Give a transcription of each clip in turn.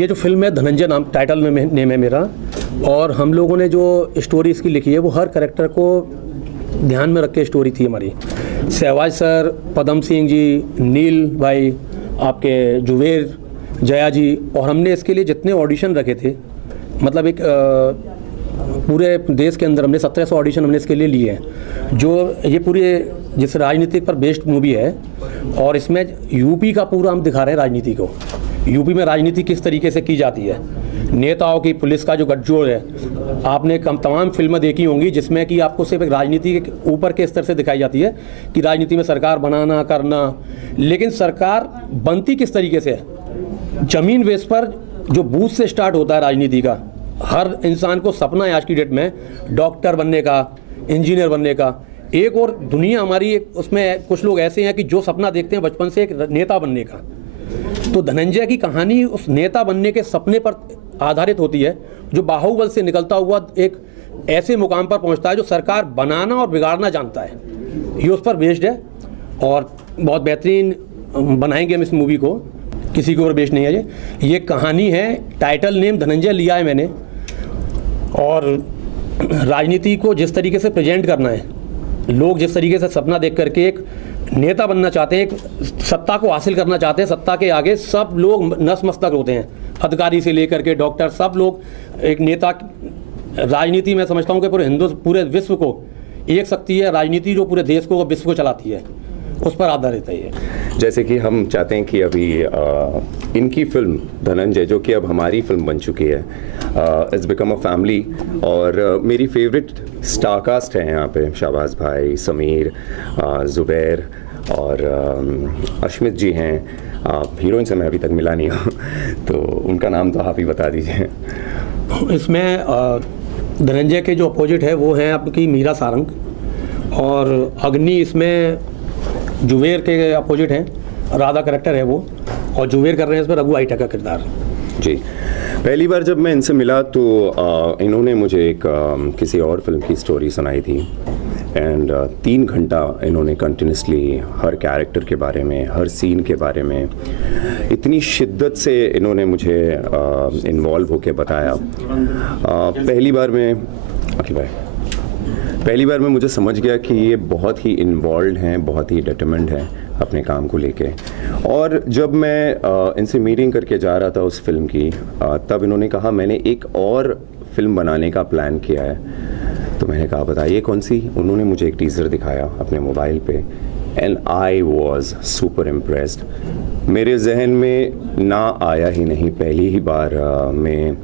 ये जो फिल्म है धनंजय नाम टाइटल नेम है मेरा, और हम लोगों ने जो स्टोरी इसकी लिखी है वो हर कैरेक्टर को ध्यान में रख के स्टोरी थी हमारी। सहवाज सर, पदम सिंह जी, नील भाई, आपके जुवेर, जया जी, और हमने इसके लिए जितने ऑडिशन रखे थे, मतलब एक पूरे देश के अंदर हमने 1700 ऑडिशन हमने इसके लिए लिए हैं। जो ये पूरे जिस राजनीतिक पर बेस्ड मूवी है, और इसमें यूपी का पूरा हम दिखा रहे हैं राजनीति को। यूपी में राजनीति किस तरीके से की जाती है, नेताओं की, पुलिस का जो गठजोड़ है। आपने तमाम फिल्में देखी होंगी जिसमें कि आपको सिर्फ एक राजनीति के ऊपर के स्तर से दिखाई जाती है कि राजनीति में सरकार बनाना करना, लेकिन सरकार बनती किस तरीके से है। जमीन बेस पर जो बूथ से स्टार्ट होता है राजनीति का, हर इंसान को सपना है आज की डेट में डॉक्टर बनने का, इंजीनियर बनने का। एक और दुनिया हमारी, उसमें कुछ लोग ऐसे हैं कि जो सपना देखते हैं बचपन से एक नेता बनने का। तो धनंजय की कहानी उस नेता बनने के सपने पर आधारित होती है, जो बाहुबल से निकलता हुआ एक ऐसे मुकाम पर पहुंचता है जो सरकार बनाना और बिगाड़ना जानता है। ये उस पर बेस्ड है और बहुत बेहतरीन बनाएंगे हम इस मूवी को, किसी के ऊपर बेस्ड नहीं है। ये कहानी है, टाइटल नेम धनंजय लिया है मैंने, और राजनीति को जिस तरीके से प्रेजेंट करना है, लोग जिस तरीके से सपना देख करके एक नेता बनना चाहते हैं, एक सत्ता को हासिल करना चाहते हैं, सत्ता के आगे सब लोग नतमस्तक होते हैं, अधिकारी से लेकर के डॉक्टर, सब लोग एक नेता। राजनीति मैं समझता हूँ कि पूरे विश्व को एक शक्ति है राजनीति, जो पूरे देश को, विश्व को चलाती है, उस पर आधारित है ये। जैसे कि हम चाहते हैं कि अभी इनकी फिल्म धनंजय, जो कि अब हमारी फिल्म बन चुकी है, इट्स बिकम अ फैमिली, और मेरी फेवरेट स्टार कास्ट है यहाँ पे, शाहबाज भाई, समीर, जुबैर और अश्मित जी हैं। हीरोइन से मैं अभी तक मिला नहीं हूँ तो उनका नाम तो आप ही बता दीजिए। इसमें धनंजय के जो अपोजिट है वो है आपकी मीरा सारंग, और अग्नि इसमें जुवेर के अपोजिट हैं, राधा करेक्टर है वो, और जुवेर कर रहे हैं इसमें रघु आइटा का किरदार। जी, पहली बार जब मैं इनसे मिला तो इन्होंने मुझे एक किसी और फिल्म की स्टोरी सुनाई थी, एंड 3 घंटा इन्होंने कंटिन्यूसली हर कैरेक्टर के बारे में, हर सीन के बारे में इतनी शिद्दत से इन्होंने मुझे इन्वॉल्व होकर बताया। पहली बार में मुझे समझ गया कि ये बहुत ही इन्वॉल्व हैं, बहुत ही डिटरमिन्ड हैं अपने काम को लेके। और जब मैं इनसे मीटिंग करके जा रहा था उस फिल्म की, तब इन्होंने कहा मैंने एक और फिल्म बनाने का प्लान किया है। तो मैंने कहा बताइए कौन सी। उन्होंने मुझे एक टीज़र दिखाया अपने मोबाइल पे, and I was super impressed. मेरे जहन में ना आया ही नहीं, पहली ही बार में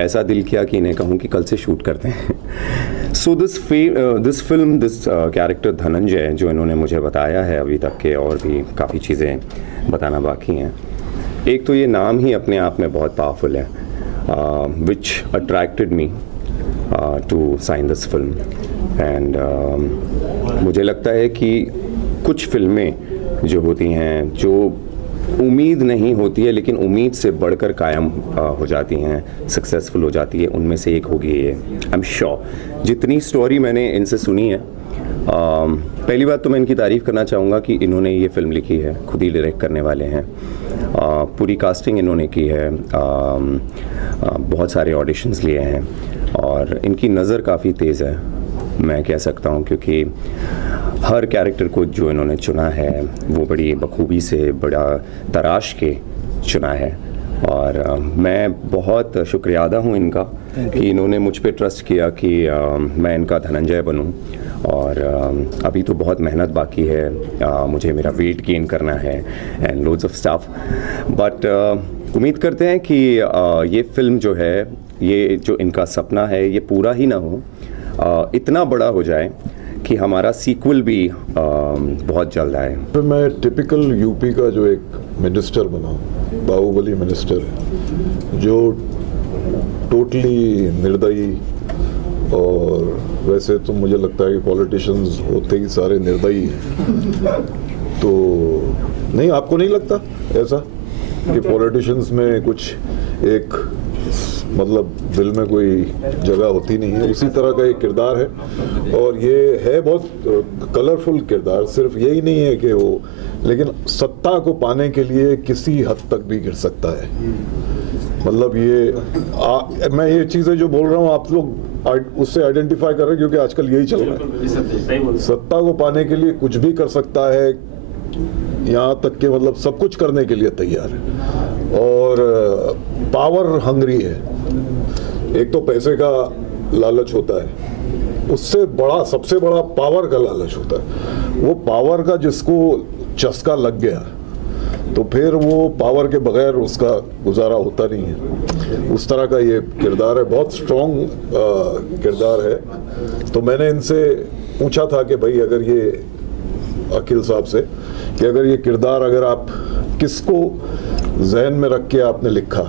ऐसा दिल किया कि इन्हें कहूँ कि कल से शूट करते हैं। So this film, this character Dhananjay जो इन्होंने मुझे बताया है अभी तक के, और भी काफ़ी चीज़ें बताना बाकी हैं। एक तो ये नाम ही अपने आप में बहुत पावरफुल है, which attracted me to sign this film. And मुझे लगता है कि कुछ फिल्में जो होती हैं, जो उम्मीद नहीं होती है लेकिन उम्मीद से बढ़कर कायम हो जाती हैं, सक्सेसफुल हो जाती है, उनमें से एक होगी ये। आई एम श्योर जितनी स्टोरी मैंने इनसे सुनी है, पहली बात तो मैं इनकी तारीफ़ करना चाहूँगा कि इन्होंने ये फिल्म लिखी है, खुद ही डायरेक्ट करने वाले हैं, पूरी कास्टिंग इन्होंने की है, बहुत सारे ऑडिशंस लिए हैं, और इनकी नज़र काफ़ी तेज़ है मैं कह सकता हूँ, क्योंकि हर कैरेक्टर को जो इन्होंने चुना है वो बड़ी बखूबी से, बड़ा तराश के चुना है। और मैं बहुत शुक्रियादा हूँ इनका कि इन्होंने मुझ पे ट्रस्ट किया कि मैं इनका धनंजय बनूँ। और अभी तो बहुत मेहनत बाकी है, मुझे मेरा वेट गेन करना है and loads of stuff, but उम्मीद करते हैं कि ये फिल्म जो है, ये जो इनका सपना है ये पूरा ही ना हो, इतना बड़ा हो जाए कि हमारा सीक्वल भी बहुत जल्द आए। मैं टिपिकल यूपी का जो एक मिनिस्टर बना, बाहुबली मिनिस्टर, जो टोटली निर्दयी, और वैसे तो मुझे लगता है कि पॉलिटिशियंस होते ही सारे निर्दयी, तो नहीं, आपको नहीं लगता ऐसा कि पॉलिटिशियंस में कुछ एक मतलब दिल में कोई जगह होती नहीं है? उसी तरह का एक किरदार है, और ये है बहुत कलरफुल किरदार। सिर्फ यही नहीं है कि वो, लेकिन सत्ता को पाने के लिए किसी हद तक भी गिर सकता है। मतलब ये मैं ये चीज़ें जो बोल रहा हूँ आप लोग उससे आइडेंटिफाई कर रहे हैं, क्योंकि आजकल यही चल रहा है। सत्ता को पाने के लिए कुछ भी कर सकता है, यहाँ तक कि मतलब सब कुछ करने के लिए तैयार है, और पावर हंग्री है। एक तो पैसे का लालच होता है, उससे बड़ा सबसे बड़ा पावर का लालच होता है। वो पावर का जिसको चस्का लग गया तो फिर वो पावर के बगैर उसका गुजारा होता नहीं है। उस तरह का ये किरदार है, बहुत स्ट्रॉन्ग किरदार है। तो मैंने इनसे पूछा था कि भाई अगर ये अखिल साहब से कि अगर ये किरदार अगर आप किसको जहन में रख के आपने लिखा,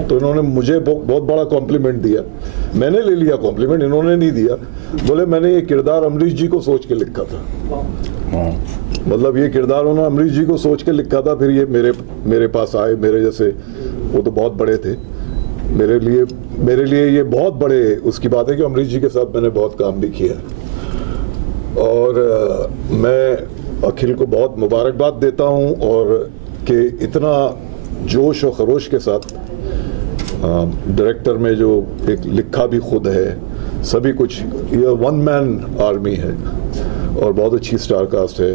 तो इन्होंने मुझे बहुत बड़ा कॉम्प्लीमेंट दिया। मैंने ले लिया कॉम्प्लीमेंट, इन्होंने नहीं दिया। बोले मैंने ये किरदार अमरीश जी को सोच के लिखा था। मतलब ये किरदार उन्होंने अमरीश जी को सोच के लिखा था, फिर ये मेरे पास आए। मेरे जैसे वो तो बहुत बड़े थे, मेरे लिए ये बहुत बड़े उसकी बात है कि अमरीश जी के साथ मैंने बहुत काम भी किया। और मैं अखिल को बहुत मुबारकबाद देता हूँ, और कि इतना जोश और खरोश के साथ डायरेक्टर में जो एक लिखा भी खुद है, सभी कुछ, ये वन मैन आर्मी है और बहुत अच्छी स्टार कास्ट है।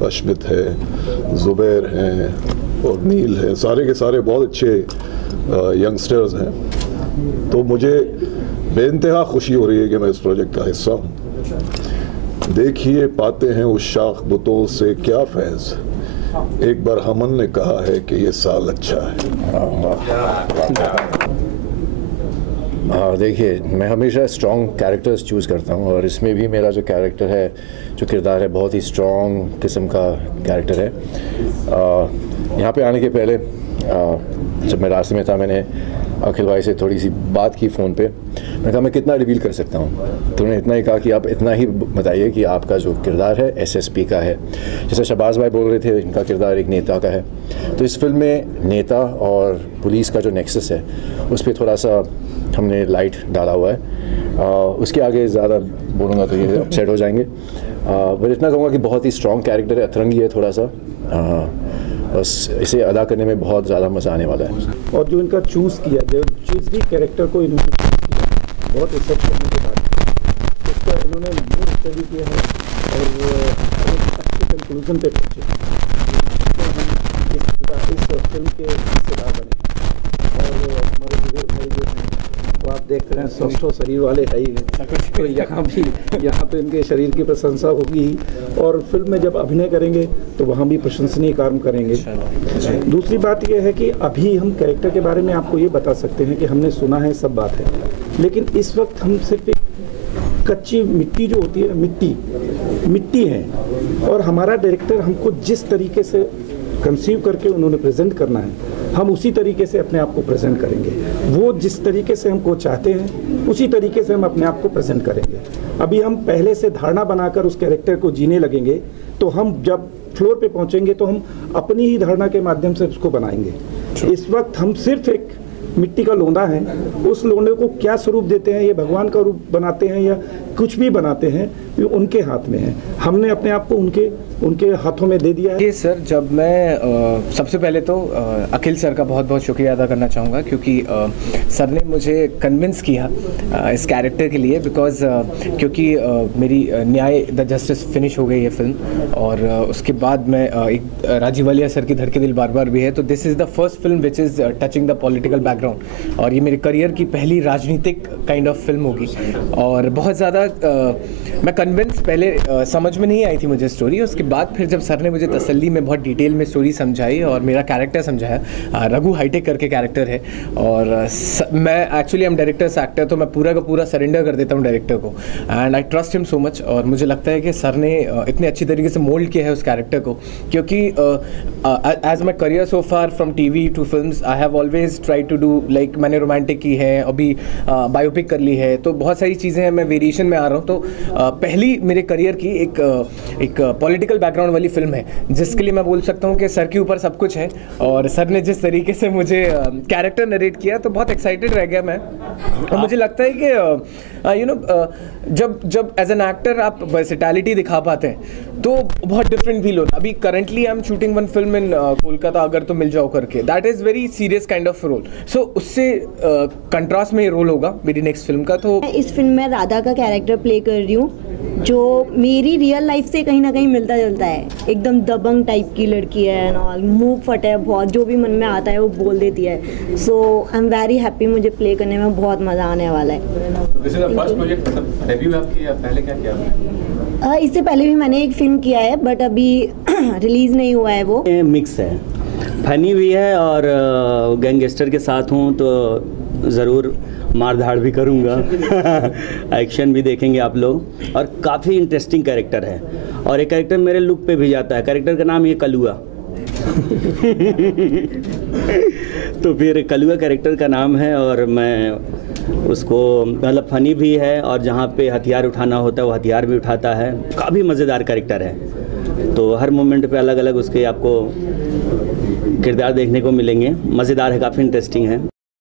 अश्मित है, जुबैर हैं और नील है, सारे के सारे बहुत अच्छे यंगस्टर्स हैं। तो मुझे बेइंतहा खुशी हो रही है कि मैं इस प्रोजेक्ट का हिस्सा हूँ। देखिए पाते हैं उस शाख बुतों से क्या फैज़, एक बार हमन ने कहा है कि ये साल अच्छा है। देखिए मैं हमेशा स्ट्रॉन्ग कैरेक्टर्स चूज़ करता हूँ, और इसमें भी मेरा जो कैरेक्टर है, जो किरदार है, बहुत ही स्ट्रॉन्ग किस्म का कैरेक्टर है। यहाँ पे आने के पहले जब मैं रास्ते में था, मैंने अखिल भाई से थोड़ी सी बात की फ़ोन पे। मैंने कहा मैं कितना रिवील कर सकता हूँ, तो उन्होंने इतना ही कहा कि आप इतना ही बताइए कि आपका जो किरदार है एसएसपी का है। जैसे शहबाज भाई बोल रहे थे, इनका किरदार एक नेता का है। तो इस फिल्म में नेता और पुलिस का जो नेक्सस है, उस पर थोड़ा सा हमने लाइट डाला हुआ है। उसके आगे ज़्यादा बोलूँगा तो ये अपसेट हो जाएंगे। बट इतना कहूँगा कि बहुत ही स्ट्रॉन्ग कैरेक्टर है, अतरंगी है थोड़ा सा। बस इसे अदा करने में बहुत ज़्यादा मज़ा आने वाला है। और जो इनका चूज़ किया, जो जिस भी कैरेक्टर को इन्होंने चूज़ किया, बहुत रिसर्च करने के बाद उसका इन्होंने मोर स्टडी किया है और एक अच्छे कंक्लूजन पे पहुँचे। तो हम इस फिल्म के हिस्सेदार बने। और हमारे जुबैर भाई जो हैं, वो आप देख रहे हैं स्वस्थ शरीर वाले है ही हैं, तो यहाँ पे इनके शरीर की प्रशंसा होगी। और फिल्म में जब अभिनय करेंगे तो वहाँ भी प्रशंसनीय काम करेंगे। दूसरी बात यह है कि अभी हम कैरेक्टर के बारे में आपको ये बता सकते हैं कि हमने सुना है, सब बात है, लेकिन इस वक्त हम सिर्फ एक कच्ची मिट्टी जो होती है, मिट्टी है। और हमारा डायरेक्टर हमको जिस तरीके से कंसीव करके उन्होंने प्रेजेंट करना है, हम उसी तरीके से अपने आप को प्रेजेंट करेंगे। वो जिस तरीके से हमको चाहते हैं, उसी तरीके से हम अपने आप को प्रेजेंट करेंगे। अभी हम पहले से धारणा बनाकर उस कैरेक्टर को जीने लगेंगे, तो हम जब फ्लोर पे पहुंचेंगे तो हम अपनी ही धारणा के माध्यम से उसको बनाएंगे। इस वक्त हम सिर्फ एक मिट्टी का लोंदा है, उस लोंदे को क्या स्वरूप देते हैं, ये भगवान का रूप बनाते हैं या कुछ भी बनाते हैं, ये उनके हाथ में है। हमने अपने आप को उनके हाथों में दे दिया है। ये सर, जब मैं सबसे पहले तो अखिल सर का बहुत बहुत शुक्रिया अदा करना चाहूँगा, क्योंकि सर ने मुझे कन्विंस किया इस कैरेक्टर के लिए। क्योंकि मेरी न्याय द जस्टिस फिनिश हो गई है फिल्म, और उसके बाद मैं एक राजीव वालिया सर की धड़के दिल बार बार भी है। तो this is the first film which is touching the political background, और ये मेरे करियर की पहली राजनीतिक काइंड ऑफ फिल्म होगी। और बहुत ज़्यादा मैं कन्विंस, पहले समझ में नहीं आई थी मुझे स्टोरी, उसके बाद फिर जब सर ने मुझे तसल्ली में बहुत डिटेल में स्टोरी समझाई और मेरा कैरेक्टर समझाया। रघु हाईटेक करके कैरेक्टर है, और मैं एक्चुअली हम डायरेक्टर्स एक्टर, तो मैं पूरा का पूरा सरेंडर कर देता हूँ डायरेक्टर को, and I trust him so much. और मुझे लगता है कि सर ने इतने अच्छी तरीके से मोल्ड किया है उस कैरेक्टर को, क्योंकि as my career so far from TV to films, I have always try to do like, मैंने रोमांटिक की है, अभी बायोपिक कर ली है, तो बहुत सारी चीज़ें हैं, मैं वेरिएशन में आ रहा हूँ। तो पहली मेरे करियर की एक पॉलिटिकल बैकग्राउंड वाली फिल्म है, जिसके लिए मैं बोल सकता हूँ कि सर के ऊपर सब कुछ है। और सर ने जिस तरीके से मुझे कैरेक्टर नरेट किया तो बहुत एक्साइटेड रह गया मैं। और मुझे लगता है कि जब एज एन एक्टर आप वर्सेटैलिटी दिखा पाते हैं तो बहुत डिफरेंट फील होता है। अभी currently I am shooting one film in Kolkata, अगर तो मिल जाओ करके, that is very serious kind of role. So उससे कंट्रास्ट में ये रोल होगा मेरी नेक्स्ट फिल्म का। तो इस फिल्म में राधा का कैरेक्टर प्ले कर रही हूँ, जो मेरी रियल लाइफ से कहीं ना कहीं मिलता जुलता है। एकदम दबंग टाइप की लड़की है एंड ऑल, मुंह फट है बहुत, जो भी मन में आता है वो बोल देती है। सो आई एम वेरी हैप्पी, मुझे प्ले करने में बहुत मज़ा आने वाला है। This is the first project, मतलब डेब्यू आपकी या पहले क्या किया आपने? इससे पहले भी मैंने एक फिल्म किया है बट अभी रिलीज़ नहीं हुआ है वो। मिक्स है, फनी भी है और गैंगस्टर के साथ हूँ तो ज़रूर मार धाड़ भी करूँगा एक्शन भी देखेंगे आप लोग। और काफ़ी इंटरेस्टिंग कैरेक्टर है और एक कैरेक्टर मेरे लुक पे भी जाता है। कैरेक्टर का नाम ये कलुआ तो फिर कलुआ कैरेक्टर का नाम है और मैं उसको मतलब फनी भी है और जहाँ पे हथियार उठाना होता है वो हथियार भी उठाता है। काफ़ी मज़ेदार कैरेक्टर है, तो हर मोमेंट पे अलग अलग उसके आपको किरदार देखने को मिलेंगे। मज़ेदार है, काफ़ी इंटरेस्टिंग है।